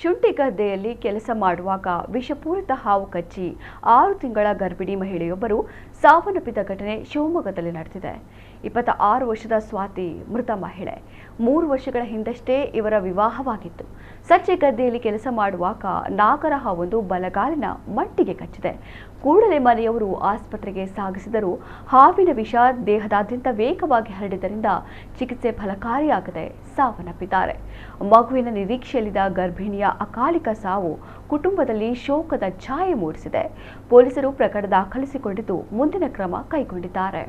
ಶುಂಠಿ ಗದ್ದೆಯಲ್ಲಿ ಕೆಲಸ ಮಾಡುವಾಗ ವಿಷಪೂರಿತ ಹಾವು ಕಚ್ಚಿ 6 ತಿಂಗಳ ಗರ್ಭಿಣಿ ಮಹಿಳೆಯೊಬ್ಬರು ಸಾವನ್ನಪ್ಪಿದ ಘಟನೆ ಶಿವಮೊಗ್ಗದಲ್ಲಿ ನಡೆದಿದೆ. 26 ವರ್ಷದ ಸ್ವಾತಿ ಮೃತ ಮಹಿಳೆ. 3 ವರ್ಷಗಳ ಹಿಂದಷ್ಟೇ ಇವರ ವಿವಾಹವಾಗಿತ್ತು. ಸಜ್ಜೆ ಗದ್ದೆಯಲ್ಲಿ ಕೆಲಸ ಮಾಡುವಾಗ ನಾಗರ ಹಾವೊಂದು ಬಲಗಾಲಿನ ಮಟ್ಟಿಗೆ ಕಚ್ಚಿದೆ. ಕೂಡಲೇ ಮನೆಯವರು ಆಸ್ಪತ್ರೆಗೆ ಸಾಗಿಸಿದರೂ ಹಾವಿನ ವಿಷ ದೇಹದಾದ್ಯಂತ ವೇಗವಾಗಿ ಹರಡಿದ್ದರಿಂದ ಚಿಕಿತ್ಸೆ ಫಲಕಾರಿಯಾಗದೆ ಸಾವನ್ನಪ್ಪಿದ್ದಾರೆ. ಮಗುವಿನ ನಿರೀಕ್ಷೆಯಲ್ಲಿದ್ದ ಗರ್ಭಿಣಿಯ ಅಕಾಲಿಕ ಸಾವು ಕುಟುಂಬದಲ್ಲಿ ಶೋಕದ ಛಾಯೆ ಮೂಡಿಸಿದೆ. ಪೊಲೀಸರು ಪ್ರಕರಣ ದಾಖಲಿಸಿಕೊಂಡಿದ್ದು ಮುಂದಿನ ಕ್ರಮ ಕೈಗೊಂಡಿದ್ದಾರೆ.